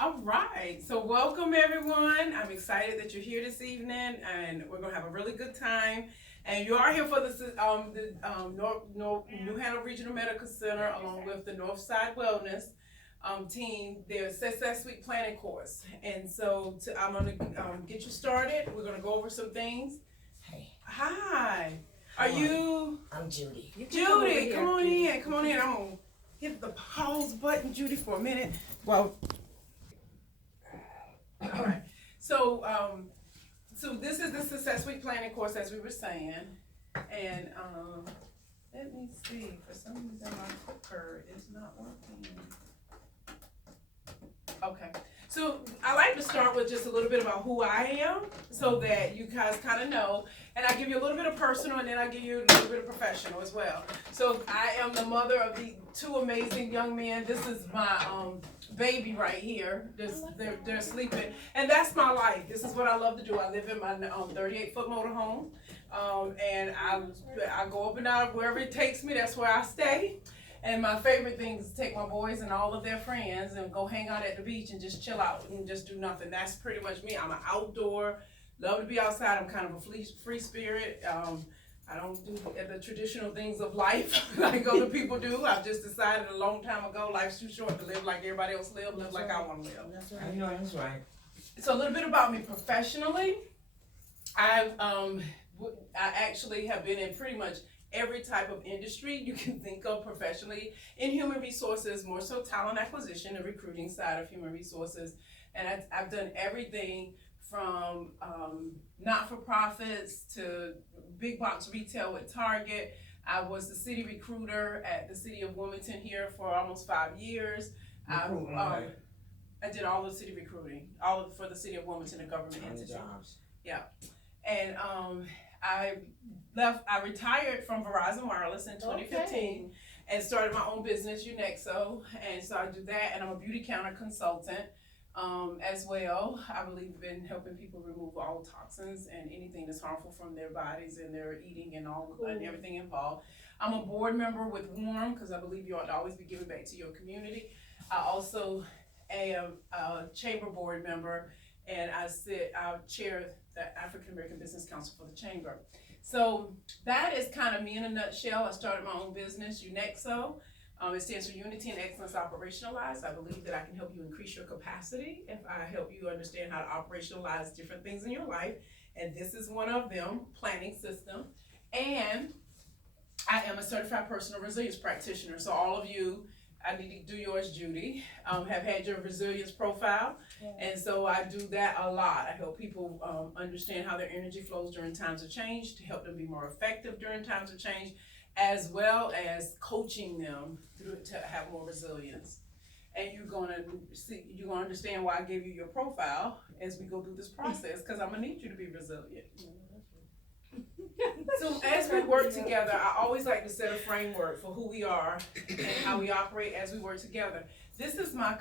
All right, so welcome everyone. I'm excited that you're here this evening, and we're gonna have a really good time. And you are here for New Hanover Regional Medical Center, along with the Northside Wellness team, their Success Suite Planning course. And so I'm gonna get you started. We're gonna go over some things. Hey, Hi, how are you I'm Judy. Judy? Come on in. Come on in. I'm gonna hit the pause button, Judy, for a minute. Well. All right. So this is the Success Week Planning course, as we were saying, and let me see. For some reason, my clicker is not working. Okay. So I like to start with just a little bit about who I am, so that you guys kind of know, and I give you a little bit of personal, and then I give you a little bit of professional as well. So I am the mother of the two amazing young men. This is my baby right here. They're sleeping, and that's my life. This is what I love to do. I live in my 38-foot motorhome, and I go up and down wherever it takes me. That's where I stay. And my favorite thing is to take my boys and all of their friends and go hang out at the beach and just chill out and just do nothing. That's pretty much me. I'm an outdoor, love to be outside. I'm kind of a free spirit. I don't do the traditional things of life like other people do. I've just decided a long time ago, life's too short to live like everybody else live like I want to live. That's right. I know that's right. So a little bit about me professionally. I actually have been in pretty much every type of industry you can think of professionally in human resources, more so talent acquisition and recruiting side of human resources. And I've done everything from not-for-profits to big box retail with Target. I was the city recruiter at the city of Wilmington here for almost 5 years. I did all the city recruiting, for the city of Wilmington, a government entity. Yeah. And I retired from Verizon Wireless in 2015 and started my own business, Unexo. And so I do that, and I'm a beauty counter consultant as well. I believe in helping people remove all toxins and anything that's harmful from their bodies and their eating and and everything involved. I'm a board member with WARM because I believe you ought to always be giving back to your community. I also am a chamber board member, and I chair the African American Business Council for the Chamber. So that is kind of me in a nutshell. I started my own business, Unexo. It stands for Unity and Excellence Operationalized. I believe that I can help you increase your capacity if I help you understand how to operationalize different things in your life. And this is one of them, planning system. And I am a certified personal resilience practitioner. So all of you, I need to do yours, Judy, have had your resilience profile. And so I do that a lot. I help people understand how their energy flows during times of change, to help them be more effective during times of change, as well as coaching them to have more resilience. And you're gonna understand why I gave you your profile as we go through this process, because I'm gonna need you to be resilient. So as we work together, I always like to set a framework for who we are and how we operate as we work together. This is my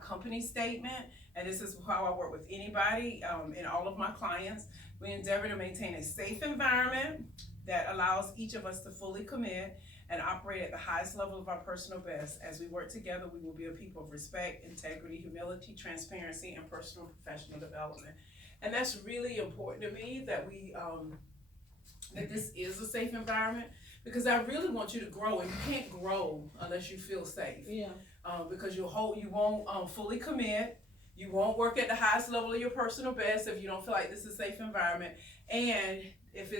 company statement, and this is how I work with anybody and all of my clients. We endeavor to maintain a safe environment that allows each of us to fully commit and operate at the highest level of our personal best. As we work together, we will be a people of respect, integrity, humility, transparency, and personal and professional development. And that's really important to me, that that this is a safe environment, because I really want you to grow, and you can't grow unless you feel safe. Yeah. Because you won't fully commit. You won't work at the highest level of your personal best if you don't feel like this is a safe environment. And if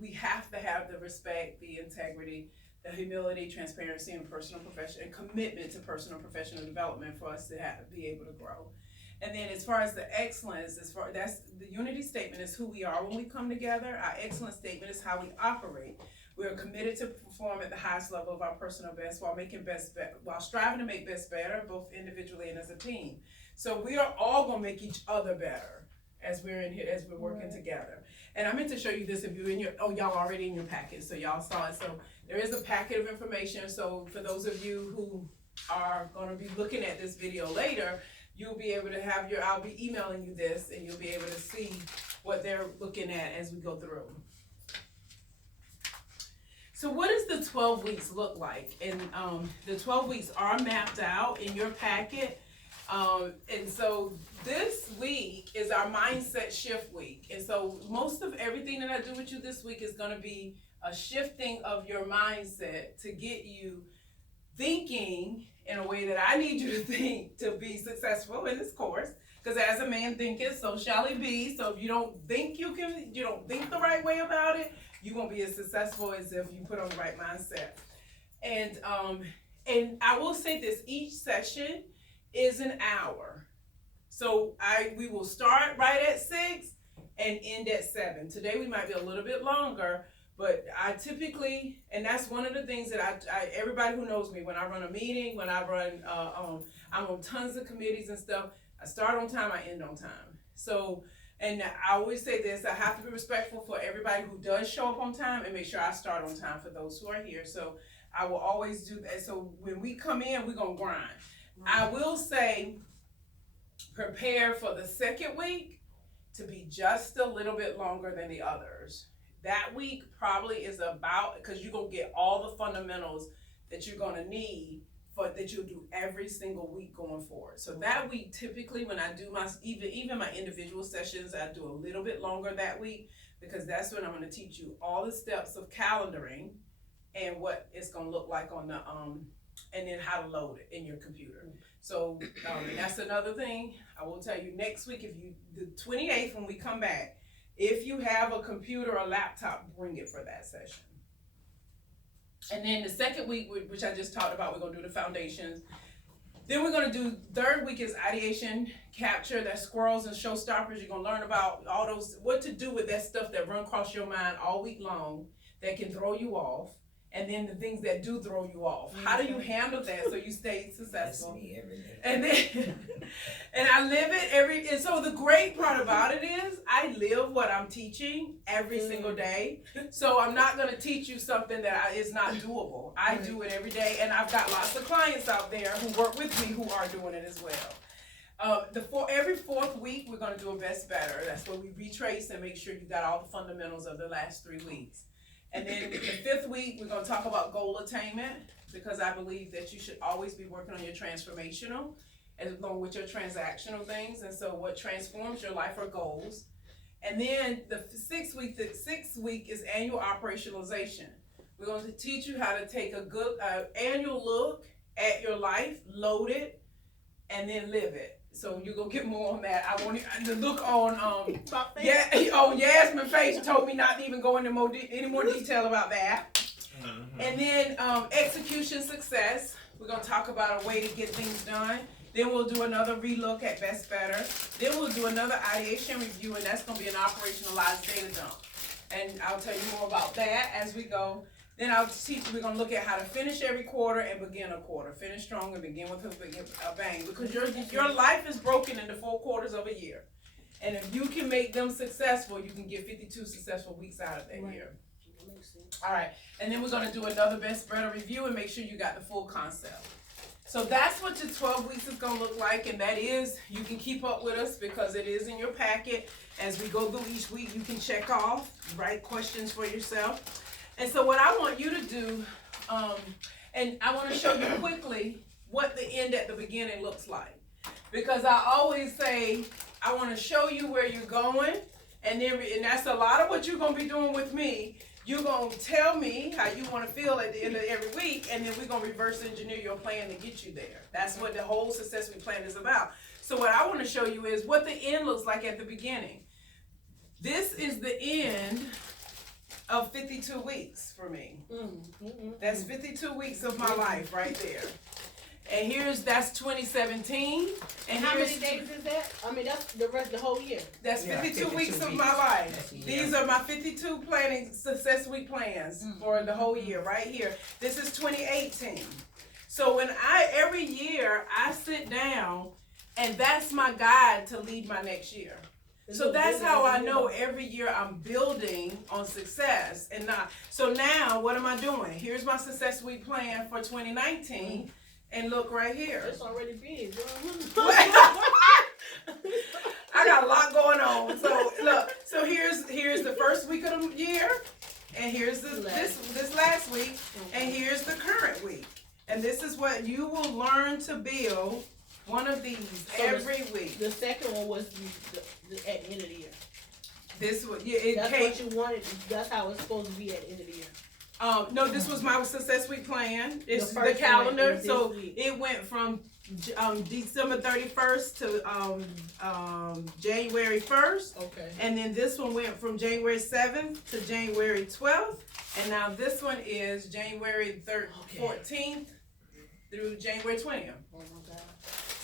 we have to have the respect, the integrity, the humility, transparency, and and commitment to personal and professional development for us to be able to grow. And then as far as the excellence, that's the unity statement is who we are when we come together. Our excellence statement is how we operate. We are committed to perform at the highest level of our personal best while striving to make best better, both individually and as a team. So we are all gonna make each other better as we're in here, as we're working together. And I meant to show you this if you're in y'all already in your packet, so y'all saw it. So there is a packet of information. So for those of you who are gonna be looking at this video later, you'll be able to I'll be emailing you this, and you'll be able to see what they're looking at as we go through. So what does the 12 weeks look like? And the 12 weeks are mapped out in your packet. And so this week is our mindset shift week. And so most of everything that I do with you this week is going to be a shifting of your mindset to get you thinking in a way that I need you to think to be successful in this course. Because as a man thinketh, so shall he be. So if you don't think you don't think the right way about it, you won't be as successful as if you put on the right mindset. And I will say this: each session is an hour. So we will start right at 6 and end at 7. Today we might be a little bit longer, but I typically, and that's one of the things that I everybody who knows me, when I run a meeting, when I run, I'm on tons of committees and stuff. I start on time, I end on time. So, and I always say this: I have to be respectful for everybody who does show up on time, and make sure I start on time for those who are here. So I will always do that. So when we come in, we're gonna grind. I will say, prepare for the second week to be just a little bit longer than the others. That week probably is about, because you're going to get all the fundamentals that you're going to need that you'll do every single week going forward. So that week, typically when I do even my individual sessions, I do a little bit longer that week, because that's when I'm going to teach you all the steps of calendaring and what it's going to look like on the, and then how to load it in your computer. So and that's another thing I will tell you next week. The 28th, when we come back, if you have a computer or laptop, bring it for that session. And then the second week, which I just talked about, we're going to do the foundations. Then we're going to do, third week is ideation, capture, that's squirrels and showstoppers. You're going to learn about all those, what to do with that stuff that run across your mind all week long that can throw you off. And then the things that do throw you off. How do you handle that so you stay successful? That's me every day. And then, and I live it and so the great part about it is I live what I'm teaching every single day. So I'm not going to teach you something that is not doable. I do it every day, and I've got lots of clients out there who work with me who are doing it as well. Every fourth week, we're going to do a best better. That's where we retrace and make sure you got all the fundamentals of the last 3 weeks. And then the fifth week, we're going to talk about goal attainment, because I believe that you should always be working on your transformational along with your transactional things. And so what transforms your life are goals. And then the sixth week is annual operationalization. We're going to teach you how to take a good annual look at your life, load it, and then live it. So you're going to get more on that. I want you to look on Yasmin's face told me not to even go into any more detail about that. Mm-hmm. And then execution success. We're going to talk about a way to get things done. Then we'll do another relook at best better. Then we'll do another ideation review, and that's going to be an operationalized data dump. And I'll tell you more about that as we go. Then we're going to look at how to finish every quarter and begin a quarter. Finish strong and begin with a bang. Because your life is broken into 4 quarters of a year. And if you can make them successful, you can get 52 successful weeks out of that year. All right. And then we're going to do another best better review and make sure you got the full concept. So that's what your 12 weeks is going to look like. And that is, you can keep up with us because it is in your packet. As we go through each week, you can check off, write questions for yourself. And so what I want you to do, and I want to show you quickly what the end at the beginning looks like. Because I always say, I want to show you where you're going, and that's a lot of what you're going to be doing with me. You're going to tell me how you want to feel at the end of every week, and then we're going to reverse engineer your plan to get you there. That's what the whole Success Week plan is about. So what I want to show you is what the end looks like at the beginning. This is the end of 52 weeks for me. That's 52 weeks of my life right there. And that's 2017. And how many days is that? I mean, that's the whole year. That's 52 weeks of my life. These are my 52 planning Success Week plans for the whole year right here. This is 2018. So every year I sit down, and that's my guide to lead my next year. So that's how I know every year I'm building on success. So now what am I doing? Here's my Success Week plan for 2019. And look right here. It's already big. I got a lot going on. So look, here's the first week of the year, and here's this last week, and here's the current week. And this is what you will learn to build one of these So every week. The second one was the at the end of the year. This was, yeah, it That's came, what you wanted, that's how it's supposed to be at the end of the year. no, this was my Success Week plan. It's the first one calendar, is this so week. it went from, December 31st to, January 1st. Okay. And then this one went from January 7th to January 12th. And now this one is January 14th through January 20th. Oh my God.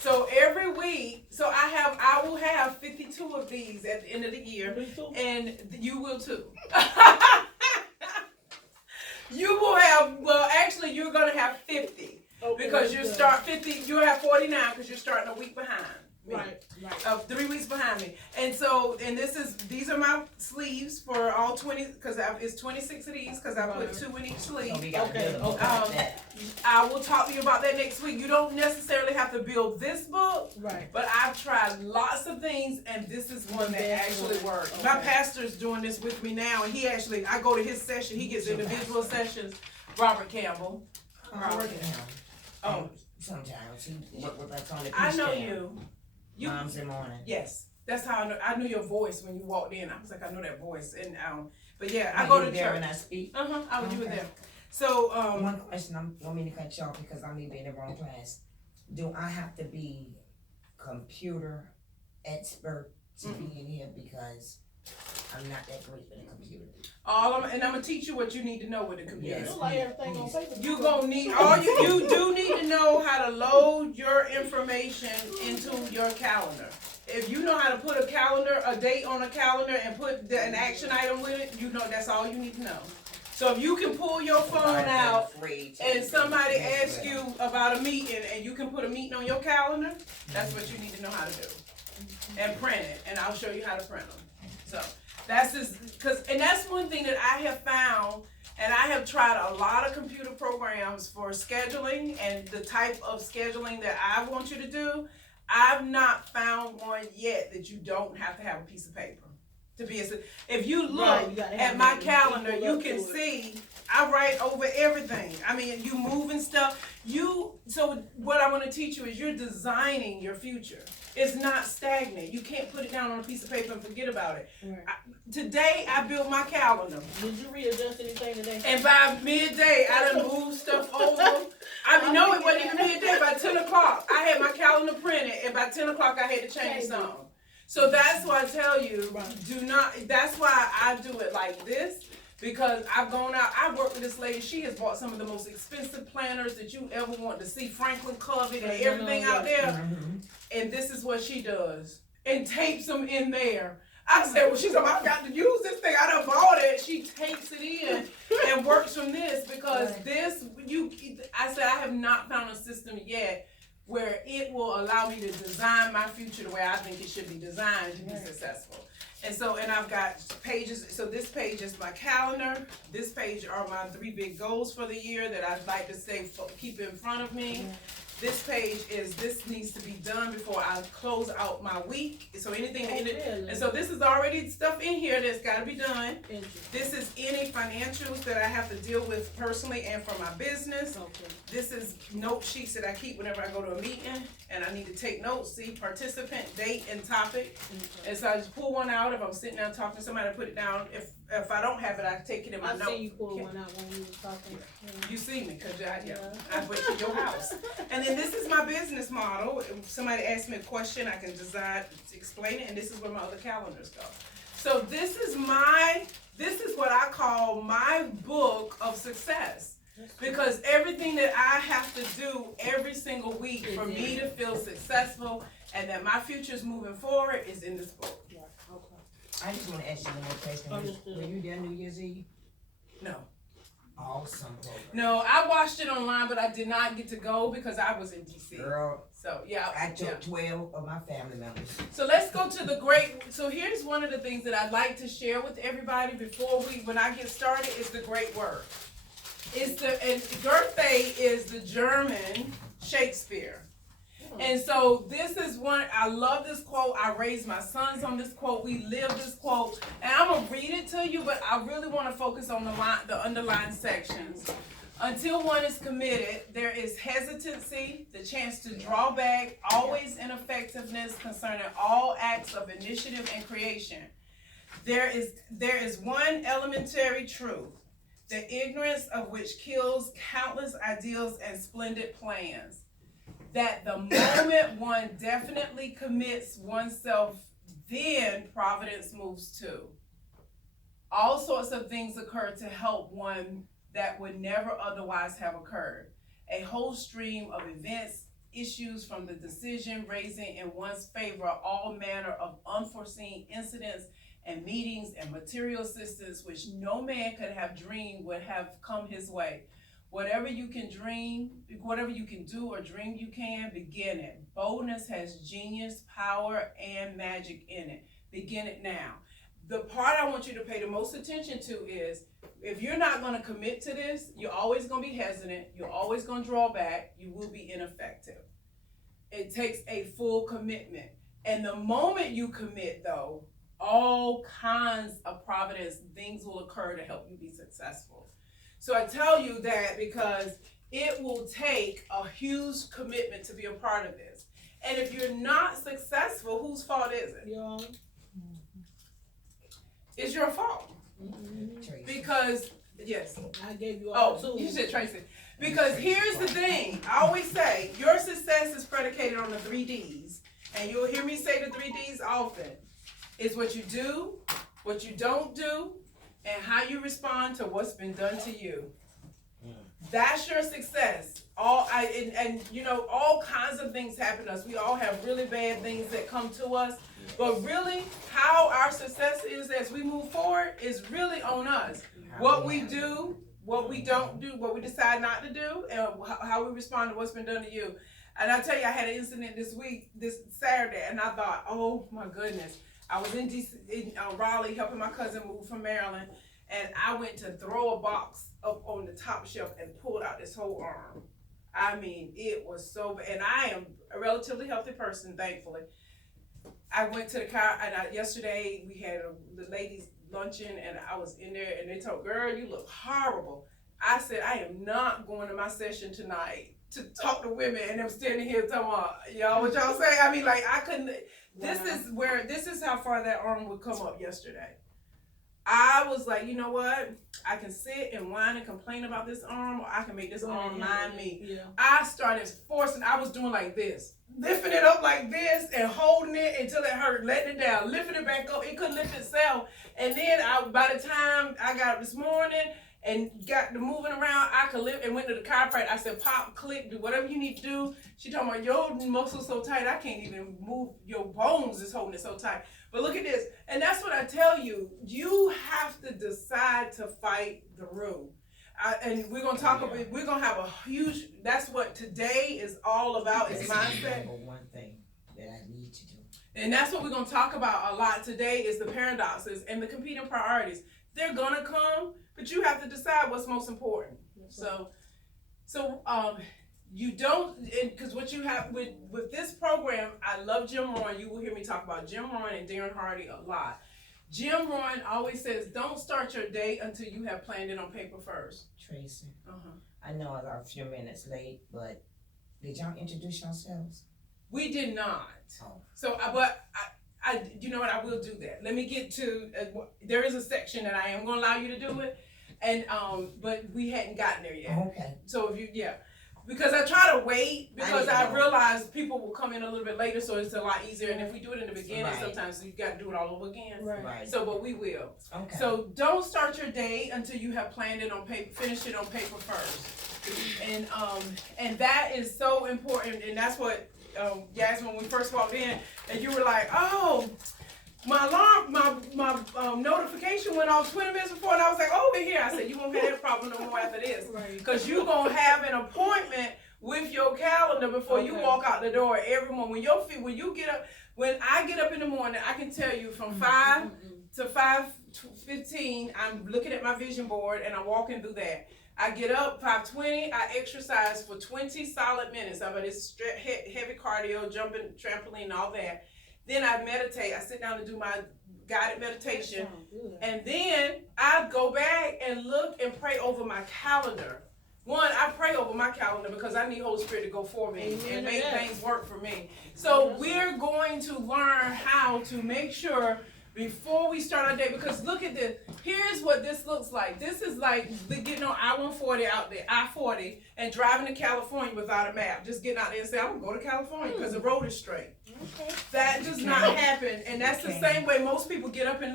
So every week, I will have 52 of these at the end of the year, Me too. and you will too. You will have, well, actually, you're gonna have 50 Okay, because you that's start 50. You'll have 49 because you're starting a week behind me. Right. 3 weeks behind me. And so, and these are my sleeves for all 20, because it's 26 of these, because I put Right. 2 in each So sleeve. we gotta Okay, build a book okay. like that. I will talk to you about that next week. You don't necessarily have to build this book, Right. but I've tried lots of things, and this is one that best actually one. works. Okay. My pastor's doing this with me now, and I go to his session, he gets individual sessions. Robert Campbell. I work with him. Oh. Sometimes he work with us on the I peace know camp. you. Moms in morning. Yes, that's how I knew your voice when you walked in. I was like, I know that voice, and but yeah, I Are go you to there when church. I speak? I was you were Okay. there. So One question, I want me to cut you off because I may be in the wrong class. Do I have to be computer expert to be in here because I'm not that great with a computer? and I'm gonna teach you what you need to know with the computer. Yes. You like everything on paper. You gonna need you do need to know how to load your information into your calendar. If you know how to put a date on a calendar and put an action item with it, you know that's all you need to know. So if you can pull your phone out and somebody asks you about a meeting and you can put a meeting on your calendar, that's what you need to know how to do. And print it, and I'll show you how to print them. So that's and that's one thing that I have found, and I have tried a lot of computer programs for scheduling and the type of scheduling that I want you to do. I've not found one yet that you don't have to have a piece of paper to be if you look Right, you gotta have at my that calendar, equal you up can to it. see I write over everything. I mean, you moving stuff. So what I want to teach you is you're designing your future. It's not stagnant. You can't put it down on a piece of paper and forget about it. Right. Today, I built my calendar. Did you readjust anything today? And by midday, I done moved stuff over. No, it wasn't even midday. By 10 o'clock, I had my calendar printed, and by 10 o'clock, I had to change something. So that's why I tell you, that's why I do it like this, because I've gone out, I've worked with this lady, she has bought some of the most expensive planners that you ever want to see, Franklin Covey and everything out there, and this is what she does, and tapes them in there. I said, well, she's like, I've got to use this thing, I done bought it. She tapes it in and works from this, because I said, I have not found a system yet where it will allow me to design my future the way I think it should be designed to be successful. And I've got pages, so this page is my calendar, this page are my 3 big goals for the year that I'd like to keep in front of me. This page is, this needs to be done before I close out my week, so anything in it, and so this is already stuff in here that's gotta be done. This is any financials that I have to deal with personally and for my business. Okay. This is note sheets that I keep whenever I go to a meeting and I need to take notes, see participant, date, and topic. And so I just pull one out if I'm sitting down talking to somebody, I put it down. If I don't have it, I take it in my I notes. see you pull one out when we was talking. You see me, cause I went to your house. And then this is my business model. If somebody asks me a question, I can decide to explain it, and this is where my other calendars go. So this is what I call my book of success. Because everything that I have to do every single week for me to feel successful and that my future is moving forward is in this book. Yeah, okay. I just want to ask you one more question. Understood. Were you there New Year's Eve? No. Awesome program. No, I watched it online, but I did not get to go because I was in DC. Girl, So yeah. I took 12 of my family members. So let's go to so here's one of the things that I'd like to share with everybody when I get started, is the great work. And Goethe is the German Shakespeare. And so this is one, I love this quote. I raised my sons on this quote. We live this quote. And I'm going to read it to you, but I really want to focus on the underlined sections. Until one is committed, there is hesitancy, the chance to draw back, always ineffectiveness concerning all acts of initiative and creation. There is one elementary truth, the ignorance of which kills countless ideals and splendid plans. That the moment one definitely commits oneself, then providence moves too. All sorts of things occur to help one that would never otherwise have occurred. A whole stream of events, issues from the decision raising in one's favor, all manner of unforeseen incidents and meetings and material assistance which no man could have dreamed would have come his way. Whatever you can dream, whatever you can do or dream you can, begin it. Boldness has genius, power, and magic in it. Begin it now. The part I want you to pay the most attention to is, if you're not going to commit to this, you're always going to be hesitant, you're always going to draw back, you will be ineffective. It takes a full commitment. And the moment you commit, though, all kinds of providence, things will occur to help you be successful. So I tell you that because it will take a huge commitment to be a part of this. And if you're not successful, whose fault is it? Your own. It's your fault. Tracy. Because, yes. I gave you all Oh, the you tools. said Tracy. Because here's the thing. I always say, your success is predicated on the 3 Ds. And you'll hear me say the 3 Ds often. It's what you do, what you don't do, and how you respond to what's been done to you. That's your success. All kinds of things happen to us. We all have really bad things that come to us. But really, how our success is as we move forward is really on us. What we do, what we don't do, what we decide not to do, and how we respond to what's been done to you. And I tell you, I had an incident this Saturday, and I thought, oh my goodness. I was in Raleigh helping my cousin move from Maryland, and I went to throw a box up on the top shelf and pulled out this whole arm. I mean, it was so bad. And I am a relatively healthy person, thankfully. I went to the car, and yesterday we had the ladies luncheon, and I was in there, and they told, girl, you look horrible. I said, I am not going to my session tonight to talk to women, and I'm standing here talking about, y'all, what y'all say? I mean, like, I couldn't. This is how far that arm would come up yesterday. I was like, you know what? I can sit and whine and complain about this arm, or I can make this arm mind me. Yeah. I started forcing, I was doing like this, lifting it up like this and holding it until it hurt, letting it down, lifting it back up. It couldn't lift itself. And then by the time I got up this morning and got the moving around, I could lift and went to the chiropractor. I said, pop, click, do whatever you need to do. She told me, your muscle's so tight, I can't even move. Your bones is holding it so tight. But look at this. And that's what I tell you. You have to decide to fight through. And we're going to talk about, we're going to have a huge, that's what today is all about, is mindset. Number one thing that I need to do. And that's what we're going to talk about a lot today, is the paradoxes and the competing priorities. They're going to come, but you have to decide what's most important. So you don't, because what you have with this program, I love Jim Rohn. You will hear me talk about Jim Rohn and Darren Hardy a lot. Jim Rohn always says, don't start your day until you have planned it on paper first. Tracy, I know I'm a few minutes late, but did y'all introduce yourselves? We did not. Oh. So, I you know what, I will do that. Let me get to, there is a section that I am going to allow you to do it, and but we hadn't gotten there yet. Okay. So if you, because I try to wait, because I know. realize people will come in a little bit later, so it's a lot easier. And if we do it in the beginning, Right. sometimes you got to do it all over again. Right. So, but we will. Okay. So don't start your day until you have planned it on paper, finished it on paper first. And that is so important. And that's what, Yasmin, when we first walked in, and you were like, oh, my alarm, my notification went off 20 minutes before, and I was like, over here. I said, you won't have that problem no more after this. Right. Because you're going to have an appointment with your calendar before you walk out the door every morning. When I get up in the morning, I can tell you from 5 to 5:15, I'm looking at my vision board and I'm walking through that. I get up 5:20, I exercise for 20 solid minutes. I mean, it's heavy cardio, jumping, trampoline, all that. Then I meditate. I sit down to do my guided meditation. And then I go back and look and pray over my calendar. one, I pray over my calendar because I need Holy Spirit to go for me Amen and to make that. things work for me. So we're going to learn how to make sure before we start our day, because look at this. Here's what this looks like. This is like getting on I-140 out there, I-40, and driving to California without a map. Just getting out there and saying, I'm going to go to California because the road is straight. Okay. That does not happen, and that's the same way most people get up and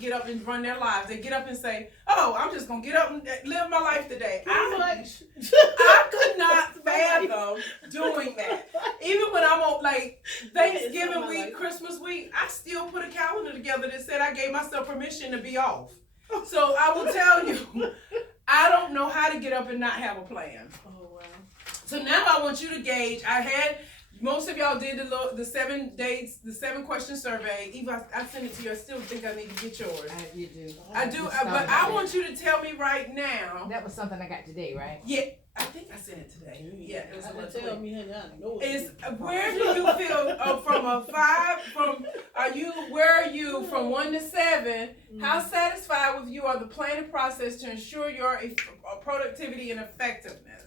get up and run their lives. They get up and say, "Oh, I'm just gonna get up and live my life today." I could not fathom doing that. Even when I'm on like Thanksgiving week, Christmas week, I still put a calendar together that said I gave myself permission to be off. So I will tell you, I don't know how to get up and not have a plan. Oh wow. So now I want you to gauge. Most of y'all did the 7 days, the 7 question survey. Eva, I sent it to you. I still think I need to get yours. You do. I do, but I want you to tell me right now. That was something I got today, right? Yeah, I think I sent it today. Yeah, it was a little Tell quick. me, honey, I know Is where do you feel from a 5? Where are you from 1 to 7? How satisfied with you are the planning process to ensure your productivity and effectiveness?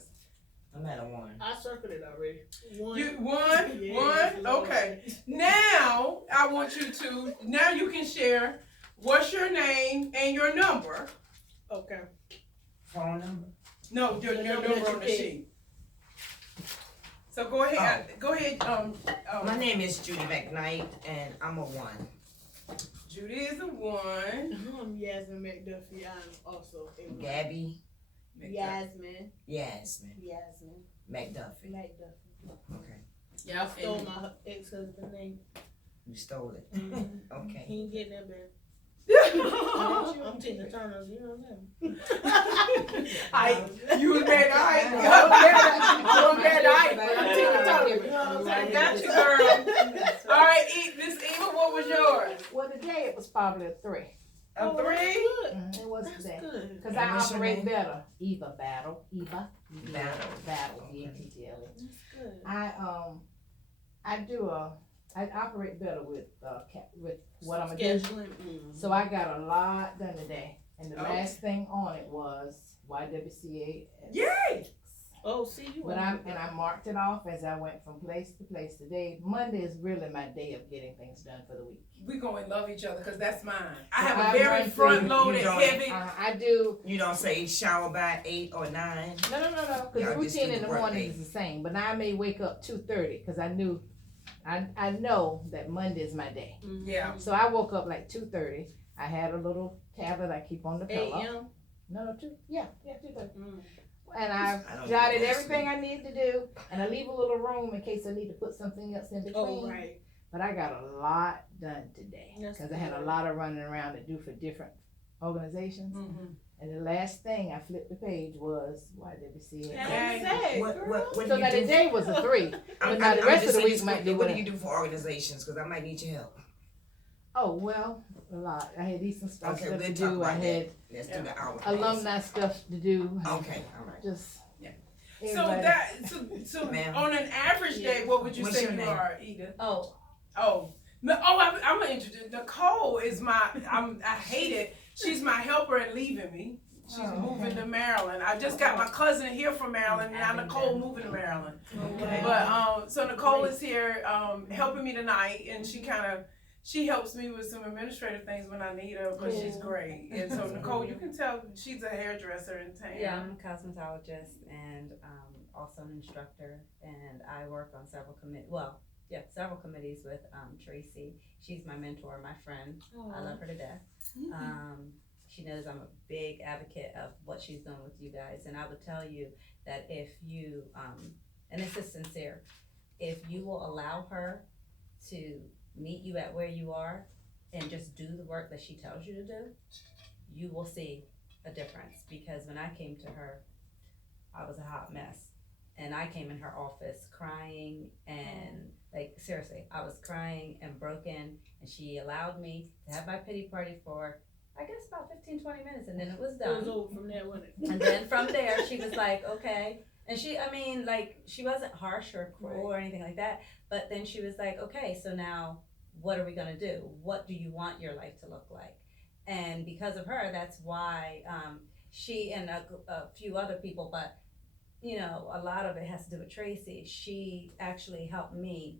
I'm at a 1. I circled it already. One. You one, Yes, one. Lord. Okay. Now I want you to. Now you can share. What's your name and your number? Okay. Phone number? No, your The number number that on you the gave. sheet. So go ahead. Go ahead. My name is Judy McKnight, and I'm a 1. Judy is a 1. I'm Yasmin McDuffie. I'm also a one. Gabby Yasmin. Yasmin McDuffie. McDuffie. Okay, Yeah. Stole my ex-husband's name. you stole it. Okay. He ain't getting that back. I, I'm Tina Turner, you know that. you was mad. I'm Tina Turner. I got you, girl. All right, Miss Eva, what was yours? Well, today it was probably a 3. A 3. It was That's today. good. Because And I what's your operate name? better. Eva Battle. Eva. Battle. Battle. Okay. B-A-T-T-L-E. That's good. I operate better with what I'm gonna do. Scheduling. So I got a lot done today. And the Oh. last thing on it was YWCA. Yay! Oh, see you. But I marked it off as I went from place to place today. Monday is really my day of getting things done for the week. We gonna love each other because that's mine. I So have I a very run through- front loaded, you don't- heavy. I do. You don't say shower by 8 or 9? No. Because Y'all the just routine do in the work morning day. is the same. But now I may wake up 2:30 because I know that Monday is my day. Yeah. So I woke up like 2:30. I had a little tablet I keep on the pillow. A.M. No, 2:30. Mm. And I I don't jotted go to everything sleep. I need to do, and I leave a little room in case I need to put something else in between. Oh, right. But I got a lot done today That's because I had a good. lot of running around to do for different organizations. Mhm. And the last thing I flipped the page was YWCA. Yay. What So do you now do? today was a 3. But now the I'm rest just of the saying, week might be what do what- you do for organizations? Because I might need your help. Oh, well, a lot. I had decent stuff Okay, to we'll talk do. I about had that. Let's do the hour. alumni stuff to do. Okay, all right. Just Yeah. everybody. So Ma'am. on an average day, what would you What's say your you name? are, Edith? Oh. I'm gonna introduce Nicole. I hate it. She's my helper in leaving me. She's Oh, moving okay. to Maryland. I just got my cousin here from Maryland, and now Nicole moving to Maryland. Okay. But so Nicole is here helping me tonight, and she helps me with some administrative things when I need her, but she's Cool. great. And so Nicole, you can tell she's a hairdresser in town. Yeah, I'm a cosmetologist and also an instructor, and I work on several committees with Tracy. She's my mentor, my friend. I love her to death. She knows I'm a big advocate of what she's doing with you guys, and I would tell you that if you, and this is sincere, if you will allow her to meet you at where you are and just do the work that she tells you to do, you will see a difference. Because when I came to her, I was a hot mess, and I came in her office crying and like seriously, I was crying and broken, and she allowed me to have my pity party for I guess about 15-20 minutes, and then it was It was done. over from there, wasn't it? And then from there, she was like, okay. And she wasn't harsh or cruel or anything like that. But then she was like, okay, so now what are we going to do? What do you want your life to look like? And because of her, that's why she and a few other people, but you know, a lot of it has to do with Tracy. She actually helped me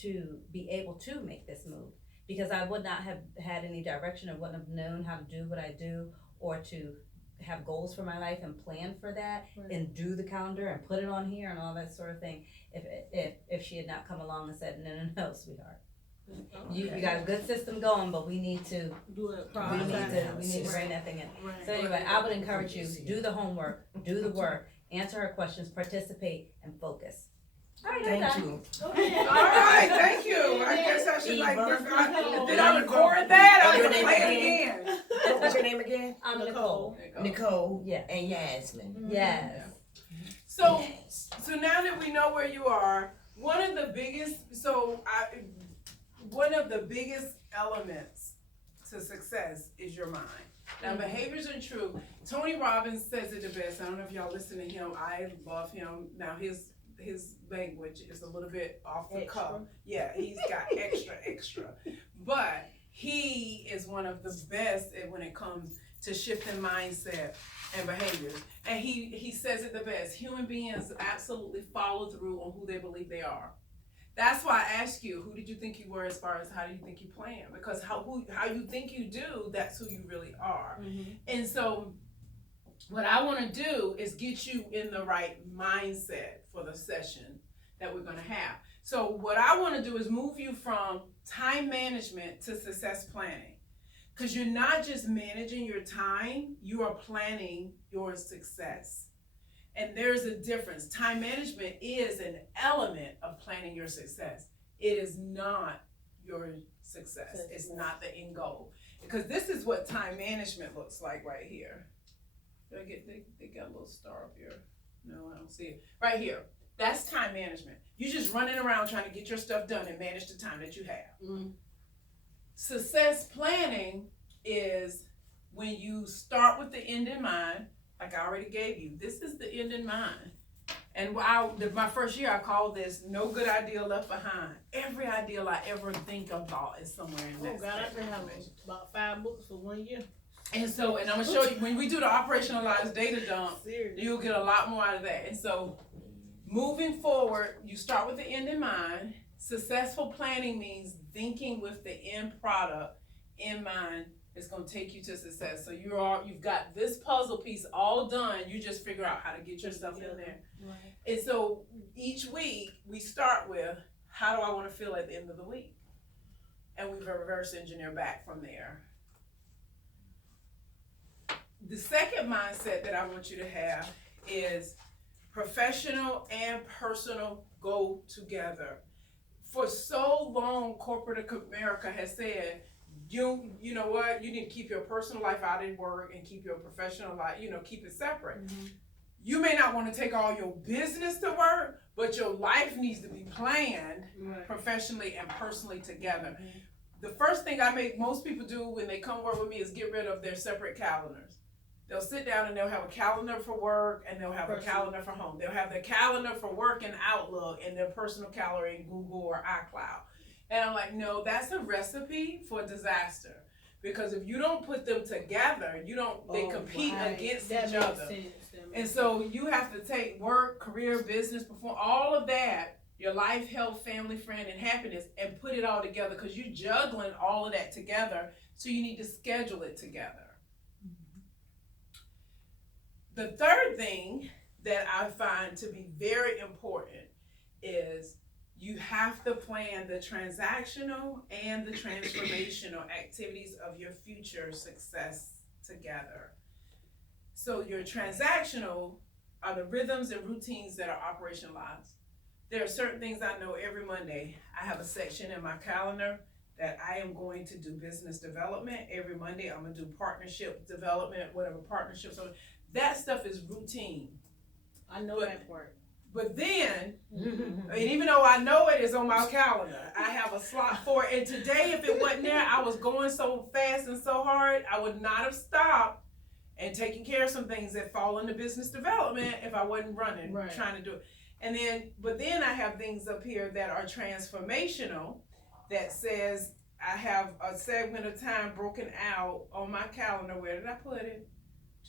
to be able to make this move because I would not have had any direction or wouldn't have known how to do what I do or to have goals for my life and plan for that and do the calendar and put it on here and all that sort of thing if she had not come along and said, no, sweetheart. You got a good system going, but we need to Do it we need to bring that thing in. So anyway, I would encourage you, do the homework, do the work, answer her questions, participate, and focus. All right, Thank you. All right, thank you. I guess I should like, Eva. did I record that? I Your can name play it again? again. What was your name again? I'm Nicole. Nicole. Yeah. And Yasmin. Yes. So, Yes. so now that we know where you are, one of the biggest elements to success is your mind. Now, behaviors are true. Tony Robbins says it the best. I don't know if y'all listen to him. I love him. Now, his language is a little bit off the cuff. Yeah, he's got extra. But he is one of the best when it comes to shifting mindset and behaviors. And he says it the best. Human beings absolutely follow through on who they believe they are. That's why I ask you, who did you think you were as far as how do you think you plan? Because how you think you do, that's who you really are. And so what I want to do is get you in the right mindset for the session that we're going to have. So what I want to do is move you from time management to success planning. Because you're not just managing your time, you are planning your success. And there's a difference. Time management is an element of planning your success. It is not your success. It's not the end goal. Because this is what time management looks like right here. They got a little star up here. No, I don't see it. Right here. That's time management. You're just running around trying to get your stuff done and manage the time that you have. Success planning is when you start with the end in mind, like I already gave you. This is the end in mind. And my first year, I called this "No Good Idea Left Behind." Every idea I ever think about is somewhere in that. Oh God, I've been having about 5 books for 1 year. And so, and I'm gonna show you when we do the operationalized data dump, Seriously. you'll get a lot more out of that. And so, moving forward, you start with the end in mind. Successful planning means thinking with the end product in mind. It's gonna take you to success. So you've got this puzzle piece all done. You just figure out how to get your stuff in there. Right. And so each week we start with, how do I want to feel at the end of the week? And we reverse engineer back from there. The second mindset that I want you to have is professional and personal go together. For so long, corporate America has said, you know what, you need to keep your personal life out in work and keep your professional life, keep it separate. You may not want to take all your business to work, but your life needs to be planned professionally and personally together. The first thing I make most people do when they come work with me is get rid of their separate calendars. They'll sit down and they'll have a calendar for work and they'll have a calendar for home. They'll have their calendar for work in Outlook and their personal calendar in Google or iCloud. And I'm like, no, that's a recipe for disaster. Because if you don't put them together, they compete against each other. And so you have to take work, career, business, perform, all of that, your life, health, family, friend, and happiness, and put it all together because you're juggling all of that together. So you need to schedule it together. The third thing that I find to be very important is you have to plan the transactional and the transformational activities of your future success together. So your transactional are the rhythms and routines that are operationalized. There are certain things I know every Monday. I have a section in my calendar that I am going to do business development. Every Monday I'm gonna do partnership development, whatever partnerships. That stuff is routine. I know that part. But then, and even though I know it is on my calendar, I have a slot for it. And today, if it wasn't there, I was going so fast and so hard, I would not have stopped and taken care of some things that fall into business development if I wasn't running, trying to do it. And then, but then I have things up here that are transformational that says I have a segment of time broken out on my calendar. Where did I put it?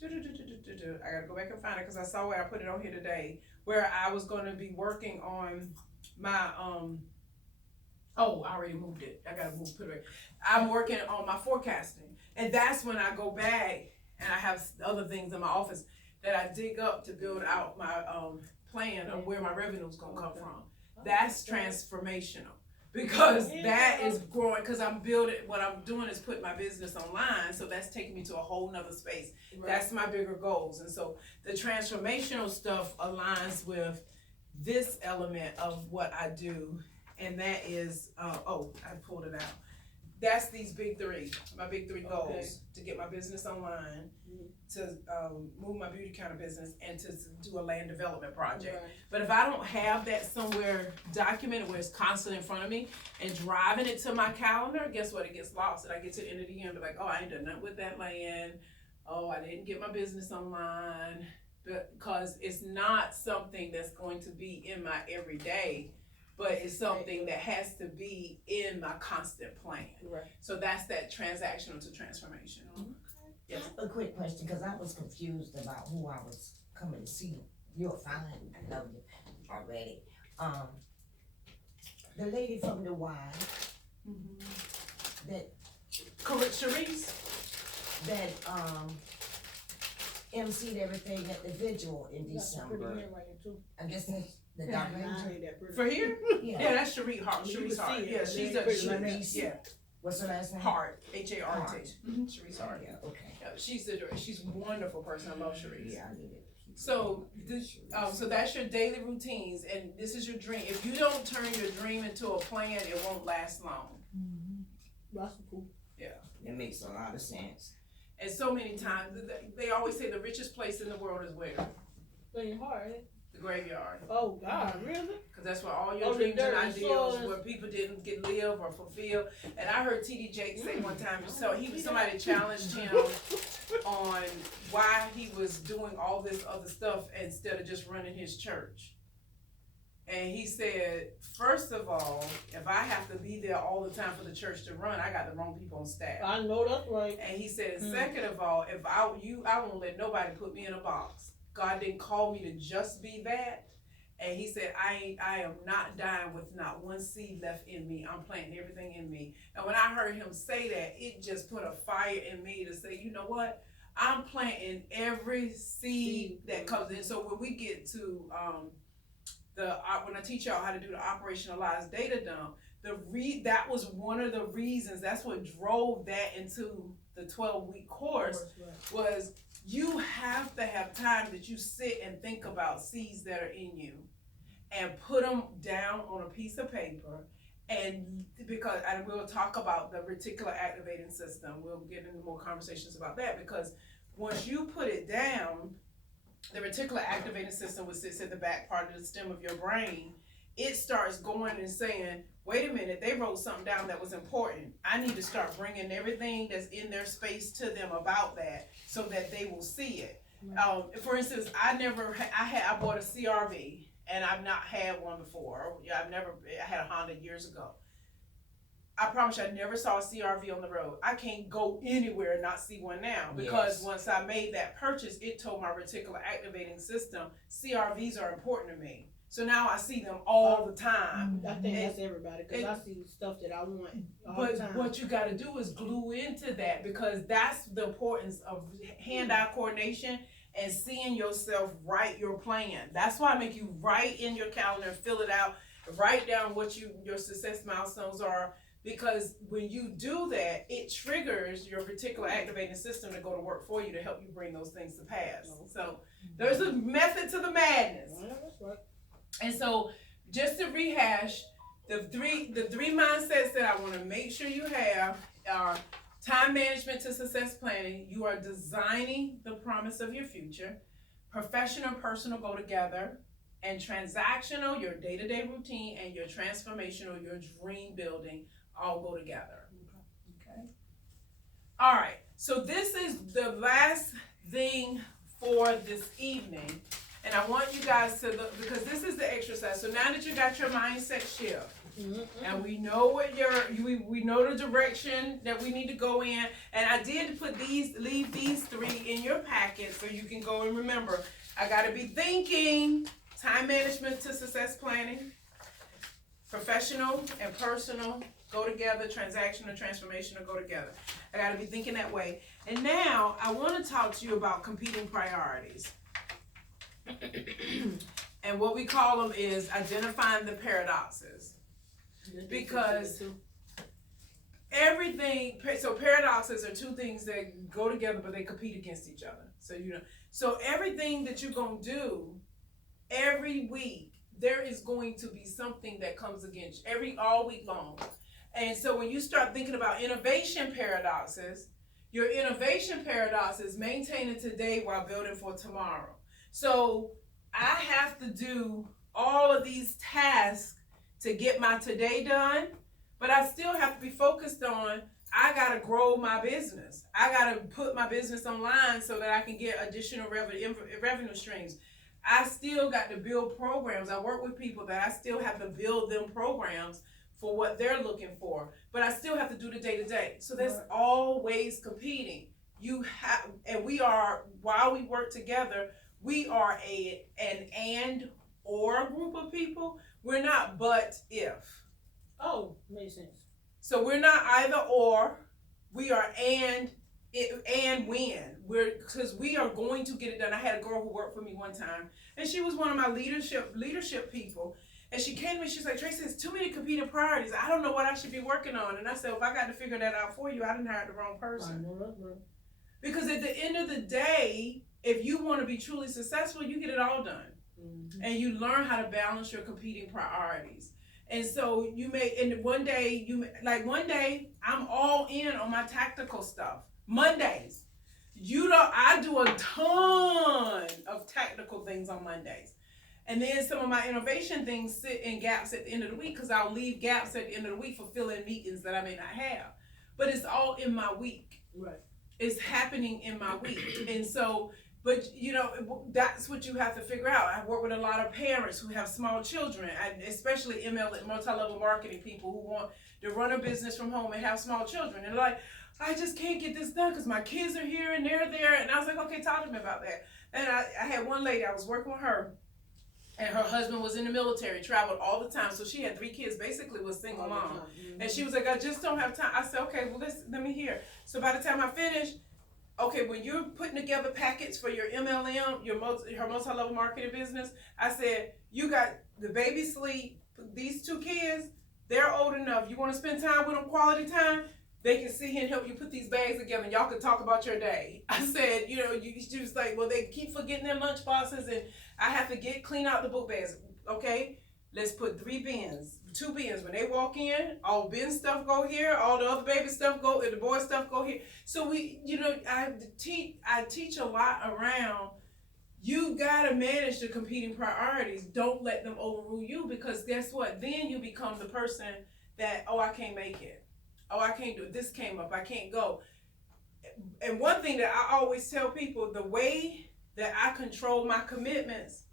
I gotta go back and find it because I saw where I put it on here today, where I was gonna be working on my oh, I already moved it. I gotta put it. I'm working on my forecasting, and that's when I go back and I have other things in my office that I dig up to build out my plan of where my revenue is gonna come from. That's transformational. Because that is growing, because I'm building, what I'm doing is putting my business online, so that's taking me to a whole nother space. That's my bigger goals, and so the transformational stuff aligns with this element of what I do, and that is, oh, I pulled it out. That's these big three, my big three goals, Okay. to get my business online, to move my beauty counter business, and to do a land development project. Right. But if I don't have that somewhere documented where it's constantly in front of me and driving it to my calendar, guess what? It gets lost. And I get to the end of the year and be like, oh, I ain't done nothing with that land. Oh, I didn't get my business online. Because it's not something that's going to be in my everyday, but it's something that has to be in my constant plan. Right. So that's that transactional to transformational. Yes. A quick question, cause I was confused about who I was coming to see. You're fine, I love you already. The lady from the Y, that, Correct, Sharice? that, emceed everything at the vigil in That's a pretty December. handwriting too. I guess that's the Yeah, documentary, that pretty. For here? yeah. Yeah, that's Cherie Hart. You Cherise can Hart. see it, Yeah, but she's they a pretty like Cherise. that. Yeah, What's her last name? Hart. H-A-R-T. Hart. Cherise Hart. Yeah, okay. Yeah, she's a wonderful person. I love Cherise. Yeah, I need it. So this, so that's your daily routines, and this is your dream. If you don't turn your dream into a plan, it won't last long. That's cool. That makes a lot of sense. And so many times, they always say the richest place in the world is where? Playing hard, eh? The graveyard. Oh God, really? Because that's where all your Oh, the dreams and dirty ideals, souls. where people didn't get live or fulfill. And I heard T.D. Jakes say one time, so somebody challenged him on why he was doing all this other stuff instead of just running his church. And he said, first of all, if I have to be there all the time for the church to run, I got the wrong people on staff. I know that's right. And he said, second of all, if I won't let nobody put me in a box. God didn't call me to just be that. And he said, I am not dying with not one seed left in me. I'm planting everything in me. And when I heard him say that, it just put a fire in me to say, you know what? I'm planting every seed that comes in. So when we get to when I teach y'all how to do the operationalized data dump, that was one of the reasons. That's what drove that into the 12-week course. Was you have to have time that you sit and think about seeds that are in you and put them down on a piece of paper. And we'll talk about the reticular activating system. We'll get into more conversations about that, because once you put it down, the reticular activating system, which sits at the back part of the stem of your brain, it starts going and saying, wait a minute, they wrote something down that was important. I need to start bringing everything that's in their space to them about that so that they will see it. For instance, I bought a CRV, and I've not had one before. I had a Honda years ago. I promise you, I never saw a CRV on the road. I can't go anywhere and not see one now, because once I made that purchase, it told my reticular activating system, CRVs are important to me. So now I see them all the time. I think that's everybody, because I see stuff that I want all the But time. what you gotta do is glue into that, because that's the importance of hand-eye coordination and seeing yourself write your plan. That's why I make you write in your calendar, fill it out, write down what your success milestones are. Because when you do that, it triggers your reticular activating system to go to work for you to help you bring those things to pass. So there's a method to the madness. Yeah, that's right. And so just to rehash, the three mindsets that I want to make sure you have are time management to success planning. You are designing the promise of your future. Professional and personal go together. And transactional, your day-to-day routine, and your transformational, your dream building, all go together. Okay. All right. So this is the last thing for this evening. And I want you guys to look, because this is the exercise. So now that you got your mindset shift, And we know what we know the direction that we need to go in. And I did leave these 3 in your packet so you can go and remember. I gotta be thinking, time management to success planning, professional and personal go together, transactional and transformational go together. I gotta be thinking that way. And now I wanna talk to you about competing priorities. And what we call them is identifying the paradoxes. Because so paradoxes are 2 things that go together but they compete against each other. So everything that you're gonna do every week, there is going to be something that comes against all week long. And so when you start thinking about innovation paradoxes, your innovation paradox is maintaining today while building for tomorrow. So I have to do all of these tasks to get my today done, but I still have to be focused on, I gotta grow my business. I gotta put my business online so that I can get additional revenue streams. I still got to build programs. I work with people that I still have to build them programs for what they're looking for, but I still have to do the day-to-day. So that's always competing. And we are, while we work together, we are an and or group of people. We're not but if. Oh, makes sense. So we're not either or, we are and when. Because we are going to get it done. I had a girl who worked for me one time, and she was one of my leadership people. And she came to me, she's like, Tracy, there's too many competing priorities. I don't know what I should be working on. And I said, if I got to figure that out for you, I didn't hire the wrong person. Because at the end of the day, if you want to be truly successful, you get it all done. And you learn how to balance your competing priorities. And so one day I'm all in on my tactical stuff. Mondays, I do a ton of tactical things on Mondays. And then some of my innovation things sit in gaps at the end of the week, because I'll leave gaps at the end of the week for filling meetings that I may not have. But it's all in my week. Right. It's happening in my week. And so, but that's what you have to figure out. I work with a lot of parents who have small children, especially multi-level marketing people who want to run a business from home and have small children. And they're like, I just can't get this done because my kids are here and they're there. And I was like, okay, talk to me about that. And I had one lady, I was working with her, and her husband was in the military, traveled all the time. So she had 3 kids, basically was single mom. And she was like, I just don't have time. I said, okay, well, let me hear. So by the time I finished, okay, when you're putting together packets for your MLM, her multi-level marketing business, I said, you got the baby sleep, these 2 kids, they're old enough. You want to spend time with them, quality time? They can sit here and help you put these bags together and y'all can talk about your day. I said, she was like, well, they keep forgetting their lunch boxes and I have to clean out the book bags. Okay, let's put 2 bins. When they walk in, all bin stuff go here, all the other baby stuff go, and the boy stuff go here. So I teach a lot around, you gotta manage the competing priorities. Don't let them overrule you, because guess what? Then you become the person that, I can't make it. I can't do it. This came up, I can't go. And one thing that I always tell people, the way that I control my commitments,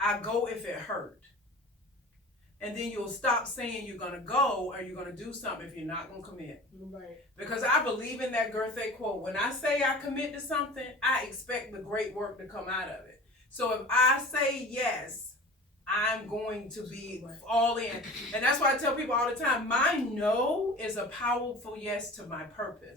I go if it hurt. And then you'll stop saying you're gonna go or you're gonna do something if you're not gonna commit. Right. Because I believe in that Goethe quote. When I say I commit to something, I expect the great work to come out of it. So if I say yes, I'm going to be all in. And that's why I tell people all the time, my no is a powerful yes to my purpose.